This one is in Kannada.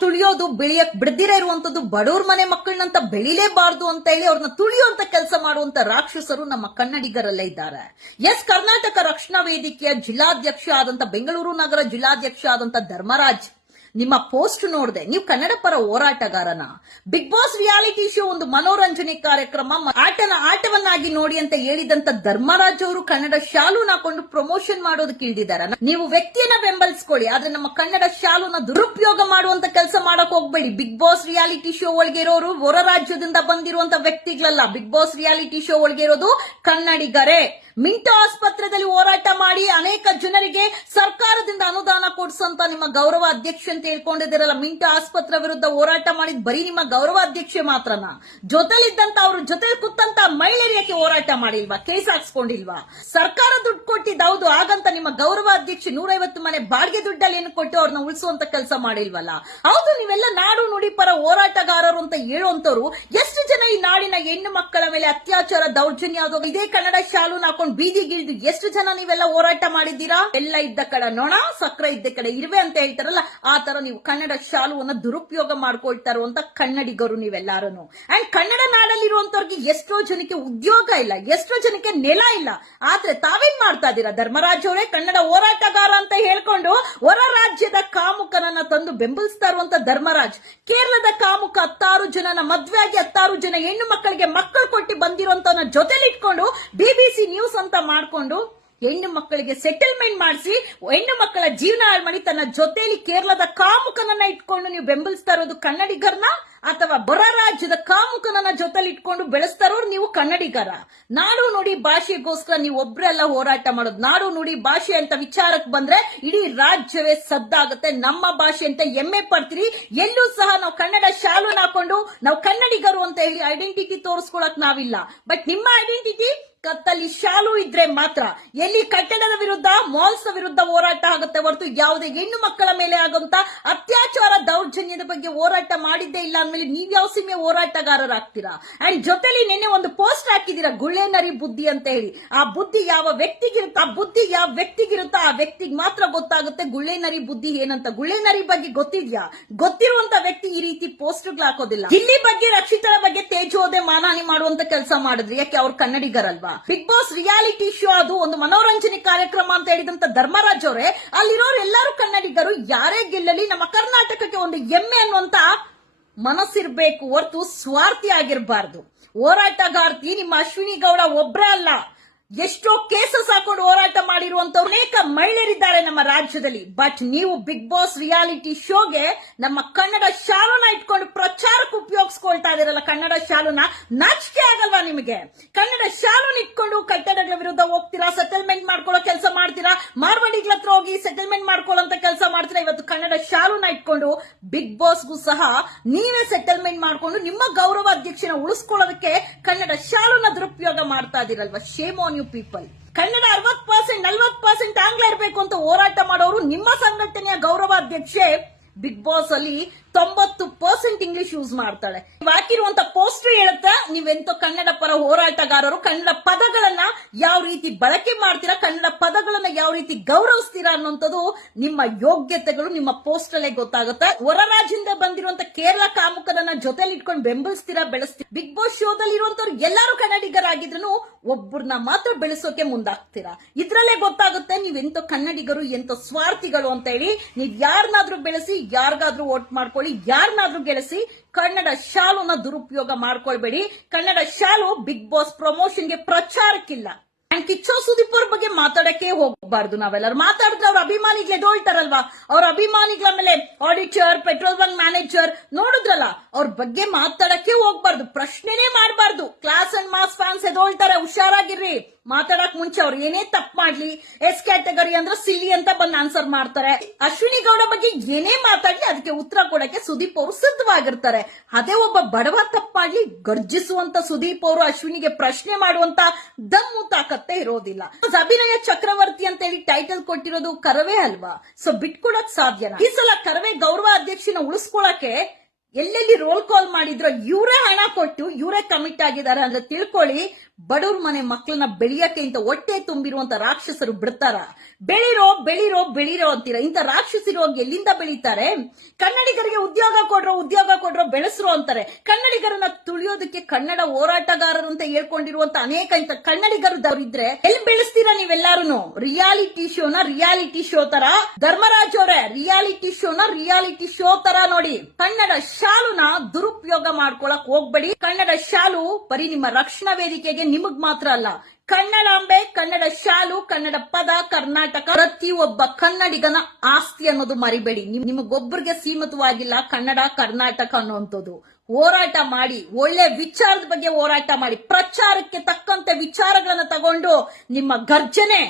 ತುಳಿಯೋದು ಬೆಳೆಯಕ್ ಬಿಡದಿರೇ ಇರುವಂತದ್ದು ಬಡವ್ರ ಮನೆ ಮಕ್ಕಳನ್ನಂತ ಬೆಳಿಲೇಬಾರ್ದು ಅಂತ ಹೇಳಿ ಅವ್ರನ್ನ ತುಳಿಯುವಂತ ಕೆಲಸ ಮಾಡುವಂತ ರಾಕ್ಷಸರು ನಮ್ಮ ಕನ್ನಡಿಗರಲ್ಲೇ ಇದ್ದಾರೆ. ಎಸ್, ಕರ್ನಾಟಕ ರಕ್ಷಣಾ ವೇದಿಕೆಯ ಜಿಲ್ಲಾಧ್ಯಕ್ಷ ಆದಂತ ಬೆಂಗಳೂರು ನಗರ ಜಿಲ್ಲಾಧ್ಯಕ್ಷ ಆದಂತ ಧರ್ಮರಾಜ್, ನಿಮ್ಮ ಪೋಸ್ಟ್ ನೋಡಿದೆ, ನೀವು ಕನ್ನಡ ಪರ ಹೋರಾಟಗಾರನ. ಬಿಗ್ ಬಾಸ್ ರಿಯಾಲಿಟಿ ಶೋ ಒಂದು ಮನೋರಂಜನೆ ಕಾರ್ಯಕ್ರಮ, ಆಟವನ್ನಾಗಿ ನೋಡಿ ಅಂತ ಹೇಳಿದಂತ ಧರ್ಮರಾಜ್ ಅವರು ಕನ್ನಡ ಶಾಲೂನ ಹಾಕೊಂಡು ಪ್ರಮೋಷನ್ ಮಾಡೋದಕ್ಕೆ ಇಳಿದಿದ್ದಾರೆ. ನೀವು ವ್ಯಕ್ತಿಯನ್ನ ಬೆಂಬಲಿಸ್ಕೊಳ್ಳಿ, ಆದ್ರೆ ನಮ್ಮ ಕನ್ನಡ ಶಾಲೂನ ದುರುಪಯೋಗ ಮಾಡುವಂತ ಕೆಲಸ ಮಾಡಕ್ ಹೋಗ್ಬೇಡಿ. ಬಿಗ್ ಬಾಸ್ ರಿಯಾಲಿಟಿ ಶೋ ಒಳಗೆ ಇರೋರು ಹೊರ ರಾಜ್ಯದಿಂದ ಬಂದಿರುವಂತ ವ್ಯಕ್ತಿಗಳಲ್ಲ. ಬಿಗ್ ಬಾಸ್ ರಿಯಾಲಿಟಿ ಶೋ ಒಳಗೆ ಇರೋದು ಕನ್ನಡಿಗರೇ. ಮಿಂಟೋ ಆಸ್ಪತ್ರೆಯಲ್ಲಿ ಹೋರಾಟ ಮಾಡಿ ಅನೇಕ ಜನರಿಗೆ ಸರ್ಕಾರದಿಂದ ಅನುದಾನ ಕೊಡಿಸಂತ ನಿಮ್ಮ ಗೌರವ ಅಧ್ಯಕ್ಷ ಅಂತ ಹೇಳ್ಕೊಂಡಿದ್ದೀರಲ್ಲ, ಮಿಂಟೋ ಆಸ್ಪತ್ರೆ ವಿರುದ್ಧ ಹೋರಾಟ ಮಾಡಿದ್ ಬರೀ ನಿಮ್ಮ ಗೌರವ ಅಧ್ಯಕ್ಷೆ ಮಾತ್ರನಾ? ಜೊತೆಲಿದ್ದಂತ ಅವ್ರ ಜೊತೆ ಕೂತಂತ ಮಹಿಳೆಯರಿಗೆ ಹೋರಾಟ ಮಾಡಿಲ್ವಾ? ಕೇಸ್ ಹಾಕ್ಸ್ಕೊಂಡಿಲ್ವಾ? ಸರ್ಕಾರ ದುಡ್ಡು ಕೊಟ್ಟಿದ್ದು ಹೌದು, ಹಾಗಂತ ನಿಮ್ಮ ಗೌರವ ಅಧ್ಯಕ್ಷ 150 ಮನೆ ಬಾಡಿಗೆ ದುಡ್ಡಲ್ಲಿ ಏನು ಕೊಟ್ಟು ಅವ್ರನ್ನ ಉಳಿಸುವಂತ ಕೆಲಸ ಮಾಡಿಲ್ವಲ್ಲ? ಹೌದು, ನೀವೆಲ್ಲ ನಾಡು ನುಡಿ ಪರ ಹೋರಾಟಗಾರರು ಅಂತ ಹೇಳುವಂತವ್ರು ಎಷ್ಟು ಜನ ಈ ನಾಡಿನ ಹೆಣ್ಣು ಮಕ್ಕಳ ಮೇಲೆ ಅತ್ಯಾಚಾರ ದೌರ್ಜನ್ಯ ಆದಾಗ ಇದೇ ಕನ್ನಡ ಶಾಲೂನ ಹಾಕೊಂಡು ಬೀದಿಗಿಳಿದು ಎಷ್ಟು ಜನ ನೀವೆಲ್ಲ ಹೋರಾಟ ಮಾಡಿದ್ದೀರಾ? ಎಲ್ಲ ಇದ್ದ ಕಡೆ ನೊಣ, ಸಕ್ರೆ ಇದ್ದ ಕಡೆ ಇರುವೆ ಅಂತ ಹೇಳ್ತಾರಲ್ಲ, ಆ ತರ ನೀವು ಕನ್ನಡ ಶಾಲುವನ್ನ ದುರುಪಯೋಗ ಮಾಡ್ಕೊಳ್ತಾ ಇರುವಂತ ಕನ್ನಡಿಗರು ನೀವೆಲ್ಲಾರು. ಅಂಡ್ ಕನ್ನಡ ನಾಡಲ್ಲಿರುವಂತವ್ರಿಗೆ ಎಷ್ಟೋ ಜನಕ್ಕೆ ಉದ್ಯೋಗ ಇಲ್ಲ, ಎಷ್ಟೋ ಜನಕ್ಕೆ ನೆಲ ಇಲ್ಲ. ಆದ್ರೆ ತಾವೇನ್ ಮಾಡ್ತಾ ಇದ್ದೀರಾ? ಧರ್ಮರಾಜ್ ಅವರೇ ಕನ್ನಡ ಹೋರಾಟಗಾರ ಅಂತ ಹೇಳ್ಕೊಂಡು ಹೊರ ರಾಜ್ಯದ ಕಾಮುಕನನ್ನ ತಂದು ಬೆಂಬಲಿಸ್ತಾ ಇರುವಂತ ಧರ್ಮರಾಜ್, ಕೇರಳದ ಕಾಮುಕ 16 ಜನನ ಮದ್ವೆ ಆಗಿ 16 ಜನ ಹೆಣ್ಣು ಮಕ್ಕಳಿಗೆ ಮಕ್ಕಳು ಕೊಟ್ಟು ಬಂದಿರುವಂತವನ್ನ ಜೊತೆಲಿ ಇಟ್ಕೊಂಡು ಬಿಬಿಸಿ ನ್ಯೂಸ್ ಅಂತ ಮಾಡ್ಕೊಂಡು ಹೆಣ್ಣು ಮಕ್ಕಳಿಗೆ ಸೆಟಲ್ಮೆಂಟ್ ಮಾಡಿಸಿ ಹೆಣ್ಣು ಮಕ್ಕಳ ಜೀವನ ಹಾಳು ಮಾಡಿ ತನ್ನ ಜೊತೆಲಿ ಕೇರಳದ ಕಾಮುಕನನ್ನ ಇಟ್ಕೊಂಡು ನೀವು ಬೆಂಬಲಿಸ್ತಾ ಇರೋದು ಕನ್ನಡಿಗರನ್ನ, ಅಥವಾ ಹೊರ ರಾಜ್ಯದ ಕಾಮುಕನನ್ನ ಜೊತೆಲಿ ಇಟ್ಕೊಂಡು ಬೆಳೆಸ್ತಾ ಇರೋರು ನೀವು ಕನ್ನಡಿಗರ? ನಾಡು ನುಡಿ ಭಾಷೆಗೋಸ್ಕರ ನೀವು ಒಬ್ರೆಲ್ಲ ಹೋರಾಟ ಮಾಡೋದು. ನಾಡು ನುಡಿ ಭಾಷೆ ಅಂತ ವಿಚಾರಕ್ಕೆ ಬಂದ್ರೆ ಇಡೀ ರಾಜ್ಯವೇ ಸದ್ದಾಗುತ್ತೆ. ನಮ್ಮ ಭಾಷೆ ಅಂತ ಹೆಮ್ಮೆ ಪಡ್ತೀರಿ. ಎಲ್ಲೂ ಸಹ ನಾವು ಕನ್ನಡ ಶಾಲೂನ ಹಾಕೊಂಡು ನಾವು ಕನ್ನಡಿಗರು ಅಂತ ಹೇಳಿ ಐಡೆಂಟಿಟಿ ತೋರಿಸ್ಕೊಳಕ್ ನಾವಿಲ್ಲ. ಬಟ್ ನಿಮ್ಮ ಐಡೆಂಟಿಟಿ ಕತ್ತಲ್ಲಿ ಶಾಲು ಇದ್ರೆ ಮಾತ್ರ ಎಲ್ಲಿ ಕಟ್ಟಡದ ವಿರುದ್ಧ, ಮಾಲ್ಸ್ ವಿರುದ್ಧ ಹೋರಾಟ ಆಗುತ್ತೆ ಹೊರತು ಯಾವುದೇ ಹೆಣ್ಣು ಮಕ್ಕಳ ಮೇಲೆ ಆಗುವಂತ ಅತ್ಯಾಚಾರ ದೌರ್ಜನ್ಯದ ಬಗ್ಗೆ ಹೋರಾಟ ಮಾಡಿದ್ದೇ ಇಲ್ಲ ಅಂದ್ಮೇಲೆ ನೀವ್ಯಾವ ಸೀಮೆ ಹೋರಾಟಗಾರರಾಗ್ತೀರಾ? ಅಂಡ್ ಜೊತೆಲಿ ನಿನ್ನೆ ಒಂದು ಪೋಸ್ಟ್ ಹಾಕಿದೀರಾ, ಗುಳ್ಳೆ ನರಿ ಬುದ್ಧಿ ಅಂತ ಹೇಳಿ. ಆ ಬುದ್ಧಿ ಯಾವ ವ್ಯಕ್ತಿಗಿರುತ್ತೋ, ಆ ಬುದ್ಧಿ ಯಾವ ವ್ಯಕ್ತಿಗಿರುತ್ತೋ ಆ ವ್ಯಕ್ತಿಗೆ ಮಾತ್ರ ಗೊತ್ತಾಗುತ್ತೆ ಗುಳ್ಳೆ ನರಿ ಬುದ್ಧಿ ಏನಂತ. ಗುಳ್ಳೆ ನರಿ ಬಗ್ಗೆ ಗೊತ್ತಿದ್ಯಾ? ಗೊತ್ತಿರುವಂತ ವ್ಯಕ್ತಿ ಈ ರೀತಿ ಪೋಸ್ಟ್ಗಳು ಹಾಕೋದಿಲ್ಲ. ಇಲ್ಲಿ ಬಗ್ಗೆ ರಕ್ಷಿತರ ಬಗ್ಗೆ ತೇಜೋದೆ ಮಾನಹಾನಿ ಮಾಡುವಂತ ಕೆಲಸ ಮಾಡಿದ್ರಿ. ಯಾಕೆ? ಅವ್ರು ಕನ್ನಡಿಗರಲ್ವಾ? ಬಿಗ್ ಬಾಸ್ ರಿಯಾಲಿಟಿ ಶೋ ಅದು ಒಂದು ಮನೋರಂಜನೆ ಕಾರ್ಯಕ್ರಮ ಅಂತ ಹೇಳಿದಂತ ಧರ್ಮರಾಜ್ ಅವರೇ, ಅಲ್ಲಿರೋರು ಎಲ್ಲರೂ ಕನ್ನಡಿಗರು. ಯಾರೇ ಗೆಲ್ಲಲಿ ನಮ್ಮ ಕರ್ನಾಟಕಕ್ಕೆ ಒಂದು ಹೆಮ್ಮೆ ಅನ್ನುವಂತ ಮನಸ್ಸಿರ್ಬೇಕು ಹೊರತು ಸ್ವಾರ್ಥಿ ಆಗಿರಬಾರ್ದು. ಹೋರಾಟಗಾರ್ತಿ ನಿಮ್ಮ ಅಶ್ವಿನಿ ಗೌಡ ಒಬ್ರೇ ಅಲ್ಲ, ಎಷ್ಟೋ ಕೇಸಸ್ ಹಾಕೊಂಡು ಹೋರಾಟ ಮಾಡಿರುವಂತ ಅನೇಕ ಮಹಿಳೆಯರಿದ್ದಾರೆ ನಮ್ಮ ರಾಜ್ಯದಲ್ಲಿ. ಬಟ್ ನೀವು ಬಿಗ್ ಬಾಸ್ ರಿಯಾಲಿಟಿ ಶೋಗೆ ನಮ್ಮ ಕನ್ನಡ ಶಾಲೂನ ಇಟ್ಕೊಂಡು ಪ್ರಚಾರಕ್ಕೆ ಉಪಯೋಗಿಸ್ಕೊಳ್ತಾ ಇದೀರಲ್ಲ, ಕನ್ನಡ ಶಾಲೂನ. ನಾಚಿಕೆ ಆಗಲ್ವಾ ನಿಮಗೆ? ಕನ್ನಡ ಶಾಲೂನ ಇಟ್ಕೊಂಡು ಕಟ್ಟಡಗಳ ವಿರುದ್ಧ ಹೋಗ್ತೀರಾ, ಸೆಟಲ್ಮೆಂಟ್ ಮಾಡ್ಕೊಳ್ಳೋ ಕೆಲಸ ಮಾಡ್ತೀರಾ, ಮಾರ್ವಾಡಿಗಳ ಹತ್ರ ಹೋಗಿ ಸೆಟಲ್ಮೆಂಟ್ ಮಾಡ್ಕೊಳ್ಳೋ ಕೆಲಸ ಮಾಡ್ತೀರಾ. ಇವತ್ತು ಕನ್ನಡ ಶಾಲೂನ ಇಟ್ಕೊಂಡು ಬಿಗ್ ಬಾಸ್ಗೂ ಸಹ ನೀವೇ ಸೆಟಲ್ಮೆಂಟ್ ಮಾಡ್ಕೊಂಡು ನಿಮ್ಮ ಗೌರವ ಅಧ್ಯಕ್ಷನ ಉಳಿಸ್ಕೊಳ್ಳೋದಕ್ಕೆ ಕನ್ನಡ ಶಾಲೂನ ದುರುಪಯೋಗ ಮಾಡ್ತಾ ಇದೀರಲ್ವಾ? Shame on you people. Kannada 60%, 40% ಆಂಗ್ಲ ಇರಬೇಕು ಅಂತ ಹೋರಾಟ ಮಾಡೋರು ನಿಮ್ಮ ಸಂಘಟನೆಯ ಗೌರವ ಅಧ್ಯಕ್ಷೆ ಬಿಗ್ ಬಾಸ್ ಅಲ್ಲಿ 90% ಇಂಗ್ಲಿಷ್ ಯೂಸ್ ಮಾಡ್ತಾಳೆ. ನೀವು ಹಾಕಿರುವಂತ ಪೋಸ್ಟ್ ಹೇಳುತ್ತಾ ನೀವೆಂತೋ ಕನ್ನಡ ಪರ ಹೋರಾಟಗಾರರು. ಕನ್ನಡ ಪದಗಳನ್ನ ಯಾವ ರೀತಿ ಬಳಕೆ ಮಾಡ್ತೀರಾ, ಕನ್ನಡ ಪದಗಳನ್ನ ಯಾವ ರೀತಿ ಗೌರವಿಸ್ತೀರಾ ಅನ್ನೋಂಥದ್ದು ನಿಮ್ಮ ಯೋಗ್ಯತೆಗಳು ನಿಮ್ಮ ಪೋಸ್ಟ್ ಅಲ್ಲೇ ಗೊತ್ತಾಗುತ್ತೆ. ಹೊರ ರಾಜ್ಯದಿಂದ ಬಂದಿರುವಂತ ಕೇರಳ ಕಾಮುಕರನ್ನ ಜೊತೆಲಿ ಇಟ್ಕೊಂಡು ಬೆಂಬಲಿಸ್ತೀರಾ, ಬೆಳೆಸ್ತೀರಾ. ಬಿಗ್ ಬಾಸ್ ಶೋದಲ್ಲಿ ಇರುವಂತವ್ರು ಎಲ್ಲರೂ ಕನ್ನಡಿಗರಾಗಿದ್ರು ಒಬ್ಬರನ್ನ ಮಾತ್ರ ಬೆಳೆಸೋಕೆ ಮುಂದಾಗ್ತೀರಾ. ಇದ್ರಲ್ಲೇ ಗೊತ್ತಾಗುತ್ತೆ ನೀವೆಂತೋ ಕನ್ನಡಿಗರು ಎಂತೋ ಸ್ವಾರ್ಥಿಗಳು ಅಂತ ಹೇಳಿ. ನೀವ್ ಯಾರನ್ನಾದ್ರೂ ಬೆಳೆಸಿ, ಯಾರಿಗಾದ್ರೂ ವೋಟ್ ಮಾಡ್ಕೊಳ್ಳಿ, ಯಾರನ್ನಾದ್ರೂ ಗೆಲ್ಲಿಸಿ, ಕನ್ನಡ ಶಾಲೂನ ದುರುಪಯೋಗ ಮಾಡ್ಕೊಳ್ಬೇಡಿ. ಕನ್ನಡ ಶಾಲು ಬಿಗ್ ಬಾಸ್ ಪ್ರಮೋಷನ್ಗೆ ಪ್ರಚಾರಕ್ಕಿಲ್ಲ. ಅಂಡ್ ಕಿಚ್ಚೋ ಸುದೀಪ್ ಅವ್ರ ಬಗ್ಗೆ ಮಾತಾಡಕ್ಕೆ ಹೋಗಬಾರ್ದು. ನಾವೆಲ್ಲರೂ ಮಾತಾಡಿದ್ರೆ ಅವ್ರ ಅಭಿಮಾನಿಗಳು ಎದೋಳ್ತಾರಲ್ವಾ, ಅವ್ರ ಅಭಿಮಾನಿಗಳ ಮೇಲೆ ಆಡಿಟರ್, ಪೆಟ್ರೋಲ್ ಬಂಕ್ ಮ್ಯಾನೇಜರ್ ನೋಡಿದ್ರಲ್ಲ, ಅವ್ರ ಬಗ್ಗೆ ಮಾತಾಡಕ್ಕೆ ಹೋಗ್ಬಾರ್ದು, ಪ್ರಶ್ನೆನೇ ಮಾಡಬಾರ್ದು. ಕ್ಲಾಸ್ ಅಂಡ್ ಮಾಸ್ ಫ್ಯಾನ್ಸ್ ಎದೋಳ್ತಾರೆ, ಹುಷಾರಾಗಿರ್ರಿ. ಮಾತಾಡಕ್ ಮುಂಚೆ ಅವ್ರು ಏನೇ ತಪ್ಪು ಮಾಡ್ಲಿ, ಎಸ್ ಕ್ಯಾಟಗರಿ ಅಂದ್ರೆ ಸಿಲ್ಲಿ ಅಂತ ಬಂದು ಆನ್ಸರ್ ಮಾಡ್ತಾರೆ. ಅಶ್ವಿನಿ ಗೌಡ ಬಗ್ಗೆ ಏನೇ ಮಾತಾಡ್ಲಿ ಅದಕ್ಕೆ ಉತ್ತರ ಕೊಡಕ್ಕೆ ಸುದೀಪ್ ಅವರು ಸಿದ್ಧವಾಗಿರ್ತಾರೆ. ಅದೇ ಒಬ್ಬ ಬಡವ ತಪ್ಪು ಮಾಡ್ಲಿ, ಗರ್ಜಿಸುವಂತ ಸುದೀಪ್ ಅವರು ಅಶ್ವಿನಿಗೆ ಪ್ರಶ್ನೆ ಮಾಡುವಂತ ದಮ್ಮು ತಾಕತ್ತೆ ಇರೋದಿಲ್ಲ. ಅಭಿನಯ ಚಕ್ರವರ್ತಿ ಅಂತ ಹೇಳಿ ಟೈಟಲ್ ಕೊಟ್ಟಿರೋದು ಕರವೇ ಅಲ್ವಾ? ಸೊ ಬಿಟ್ಕೊಡಕ್ ಸಾಧ್ಯನಾ? ಈ ಸಲ ಕರವೇ ಗೌರವ ಅಧ್ಯಕ್ಷನ ಉಳಿಸ್ಕೊಳಕ್ಕೆ ಎಲ್ಲೆಲ್ಲಿ ರೋಲ್ ಕಾಲ್ ಮಾಡಿದ್ರು ಇವರೇ ಹಣ ಕೊಟ್ಟು ಇವರೇ ಕಮಿಟ್ ಆಗಿದ್ದಾರೆ ಅಂದ್ರೆ ತಿಳ್ಕೊಳ್ಳಿ. ಬಡವ್ರ ಮನೆ ಮಕ್ಕಳನ್ನ ಬೆಳೆಯಕ್ಕೆ ಇಂತ ಹೊಟ್ಟೆ ತುಂಬಿರುವಂತ ರಾಕ್ಷಸರು ಬಿಡ್ತಾರ? ಬೆಳಿರೋ ಬೆಳಿರೋ ಬೆಳಿರೋ ಅಂತೀರ. ಇಂತ ರಾಕ್ಷಸರು ಹೋಗಿ ಎಲ್ಲಿಂದ ಬೆಳೀತಾರೆ? ಕನ್ನಡಿಗರಿಗೆ ಉದ್ಯೋಗ ಕೊಡ್ರೋ ಬೆಳೆಸ್ರೋ ಅಂತಾರೆ. ಕನ್ನಡಿಗರನ್ನ ತುಳಿಯೋದಕ್ಕೆ ಕನ್ನಡ ಹೋರಾಟಗಾರರು ಅಂತ ಹೇಳ್ಕೊಂಡಿರುವಂತ ಅನೇಕ ಇಂತ ಕನ್ನಡಿಗರದವ್ರಿದ್ರೆ ಎಲ್ಲಿ ಬೆಳೆಸ್ತೀರಾ ನೀವೆಲ್ಲಾರು? ರಿಯಾಲಿಟಿ ಶೋ ತರ ಧರ್ಮರಾಜ್ ಅವರೇ, ರಿಯಾಲಿಟಿ ಶೋ ತರ ನೋಡಿ. ಕನ್ನಡ ಶಾಲುನ ದುರುಪಯೋಗ ಮಾಡ್ಕೊಳಕ್ ಹೋಗ್ಬೇಡಿ. ಕನ್ನಡ ಶಾಲು ಬರೀ ನಿಮ್ಮ ರಕ್ಷಣಾ ವೇದಿಕೆಗೆ ನಿಮಗ್ ಮಾತ್ರ ಅಲ್ಲ, ಕನ್ನಡಾಂಬೆ, ಕನ್ನಡ ಶಾಲು, ಕನ್ನಡ ಪದ, ಕರ್ನಾಟಕ ಪ್ರತಿಯೊಬ್ಬ ಕನ್ನಡಿಗನ ಆಸ್ತಿ ಅನ್ನೋದು ಮರಿಬೇಡಿ. ನಿಮಗೊಬ್ಬರಿಗೆ ಸೀಮಿತವಾಗಿಲ್ಲ ಕನ್ನಡ ಕರ್ನಾಟಕ ಅನ್ನುವಂಥದ್ದು. ಹೋರಾಟ ಮಾಡಿ, ಒಳ್ಳೆ ವಿಚಾರದ ಬಗ್ಗೆ ಹೋರಾಟ ಮಾಡಿ, ಪ್ರಚಾರಕ್ಕೆ ತಕ್ಕಂತೆ ವಿಚಾರಗಳನ್ನ ತಗೊಂಡು ನಿಮ್ಮ ಗರ್ಜನೆ